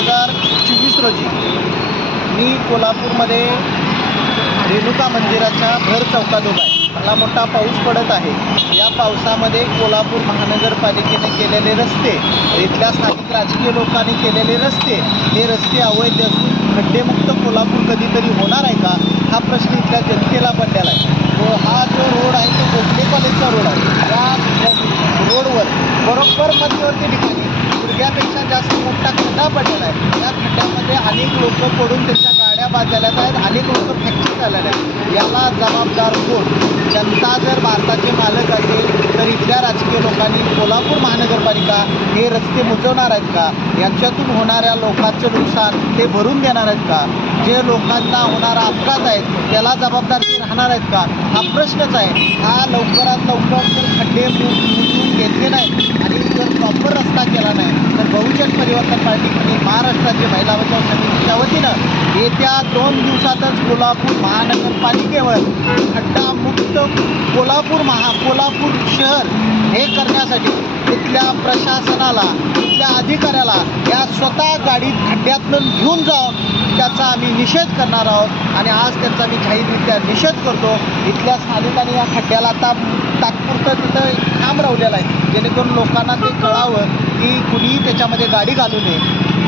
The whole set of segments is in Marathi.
हजार चोवीस रोजी मी कोल्हापूरमध्ये रेणुका मंदिराच्या भर चौकात उभा आहे. मला मोठा पाऊस पडत आहे. या पावसामध्ये कोल्हापूर महानगरपालिकेने केलेले रस्ते इथल्या स्थानिक राजकीय लोकांनी केलेले रस्ते हे रस्ते अवैध असून खड्डेमुक्त कोल्हापूर कधीतरी होणार आहे का? हा प्रश्न इथल्या जनतेला पडलेला आहे. व हा जो रोड आहे तो गोखले कॉलेजचा रोड आहे. खड्डा पडलेला आहे. या खड्ड्यामध्ये अनेक लोक पडून त्यांच्या गाड्या बाद झाल्यात आहेत. अनेक लोक फॅक्टरी झालेल्या आहेत. याला जबाबदार कोण? जनता जर भारताचे मालक असेल तर इथल्या राजकीय लोकांनी कोल्हापूर महानगरपालिका हे रस्ते मुजवणार आहेत का? याच्यातून होणाऱ्या लोकांचं नुकसान ते भरून देणार आहेत का? जे लोकांना होणारा अपघात आहेत त्याला जबाबदार ते राहणार आहेत का? हा प्रश्नच आहे. हा लवकरात लवकर जर खड्डे घेतले नाहीत आणि जर प्रॉपर रस्ता केला नाही तर बहुजन आणि महाराष्ट्राचे महिला बचाव समितीच्या वतीनं येत्या दोन दिवसातच कोल्हापूर महानगरपालिकेवर खड्डामुक्त कोल्हापूर महा कोल्हापूर शहर हे करण्यासाठी इथल्या प्रशासनाला इथल्या अधिकाऱ्याला या स्वतः गाडीत खड्ड्यातून घेऊन जावं त्याचा आम्ही निषेध करणार आहोत. आणि आज त्यांचा मी जाहीररित्या निषेध करतो. इथल्या स्थानिकांनी या खड्ड्याला आता तात्पुरतं तिथं खांब रावलेला आहे. जेणेकरून लोकांना ते कळावं की कुणीही त्याच्यामध्ये गाडी घालू नये.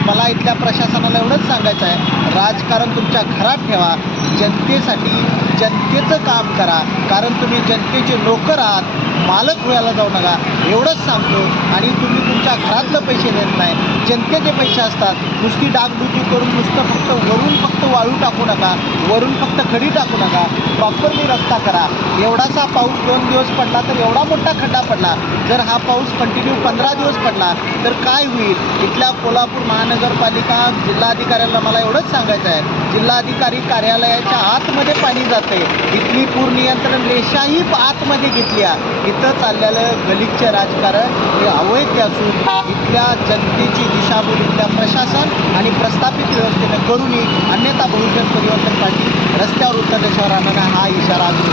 मला इथल्या प्रशासनाला एवढंच सांगायचं आहे. राजकारण तुमच्या घरात ठेवा. जनतेसाठी जनतेचं काम करा. कारण तुम्ही जनतेचे नोकर आहात मालक व्हायला जाऊ नका. एवढंच सांगतो. आणि तुम्ही तुमच्या घरातलं पैसे देत नाही. जनतेचे पैसे असतात नुसती डागडुजी करून नुसतं फक्त वरून फक्त वाळू टाकू नका वरून फक्त खडी टाकू नका. प्रॉपरली रस्ता करा. एवढासा पाऊस दोन दिवस पडला तर एवढा मोठा खड्डा पडला. जर हा पाऊस कंटिन्यू पंधरा दिवस पडला तर काय होईल? इथल्या कोल्हापूर महानगरपालिका जिल्हाधिकाऱ्याला मला एवढंच सांगायचं आहे. जिल्हाधिकारी कार्यालयाच्या आतमध्ये पाणी जाते इथली पूर नियंत्रण रेषाही आतमध्ये घेतली आहे. इथं चाललेलं गलिच्छ राजकारण हे अवैध असून इथल्या जनतेची दिशाभूल इथल्या प्रशासन आणि प्रस्थापित व्यवस्थेनं करूनही अन्यथा बहुजन परिवर्तन पार्टी रस्त्यावर उत्तर राहणार हा इशारा अजून